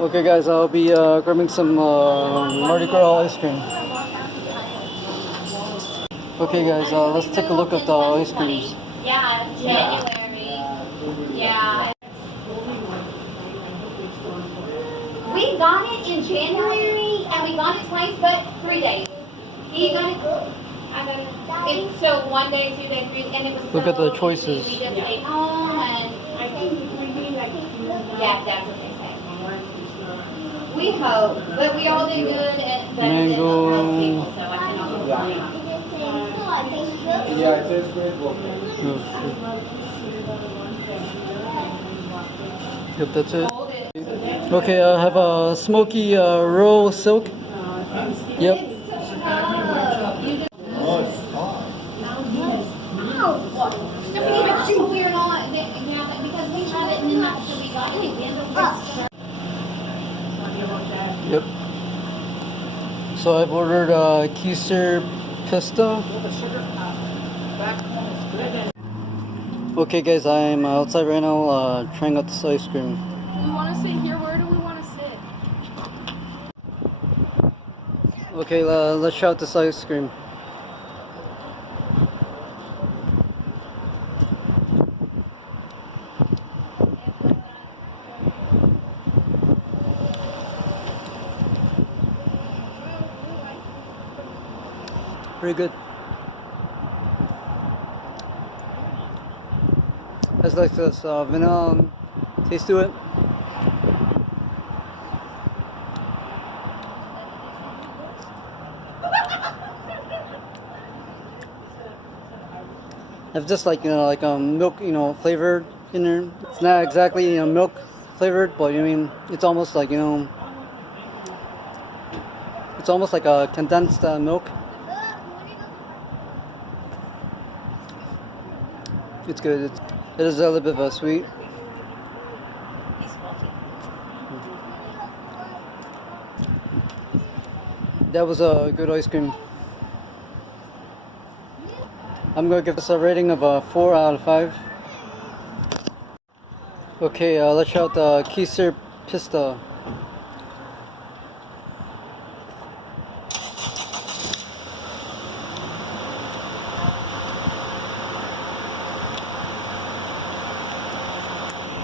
Okay guys, I'll be grabbing some Mardi Gras ice cream. Okay guys, let's take a look at the ice creams. Yeah, January. Yeah. We got it in January, and we got it twice, but 3 days. He got it. I got it. So 1 day, 2 days, 3, and it was. Look at the choices. We just stayed home, and yeah, that's what they say. We hope, but we all did good at Mango. most people, so I cannot complain. Yeah, it says great book. Yep, that's it. Okay, I have a Smokey Row Silk. Yep. We're not, because we have it, and then that's what we got it. Yep. So I've ordered Kesar Pista. Okay guys, I'm outside right now trying out this ice cream. We want to sit here. Where do we want to sit? Okay, let's try out this ice cream. Pretty good. Has like this vanilla taste to it. It's just like milk flavored in there. It's not exactly milk flavored, but I mean it's almost like it's almost like a condensed milk. It's good. It is a little bit of sweet. That was a good ice cream. I'm gonna give this a rating of a 4 out of 5. Okay, let's try out the Kesar Pista.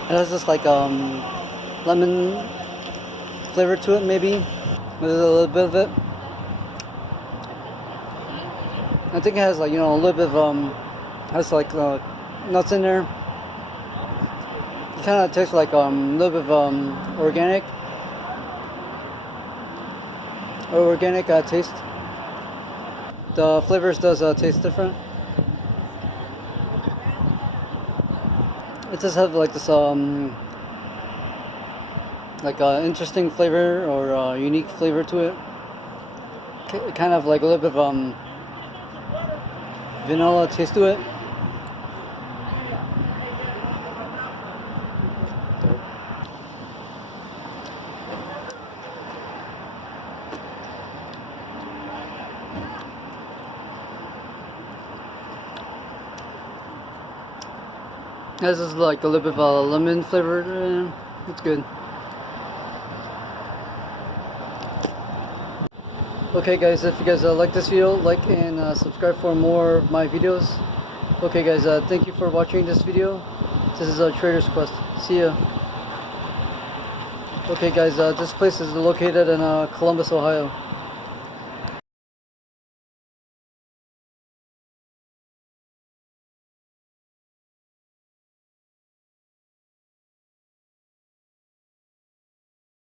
It has this like lemon flavor to it, maybe. There's a little bit of it. I think it has like a little bit of has like nuts in there. It kind of tastes like a little bit of organic taste. The flavors does taste different. It does have like this like interesting flavor or unique flavor to it. Kind of like a little bit of vanilla taste to it. This is like a little bit of a lemon flavor. It's good. Okay guys, if you guys like this video, like and subscribe for more of my videos. Okay guys, thank you for watching this video. This is a Trader's Quest. See ya. Okay guys, this place is located in Columbus, Ohio.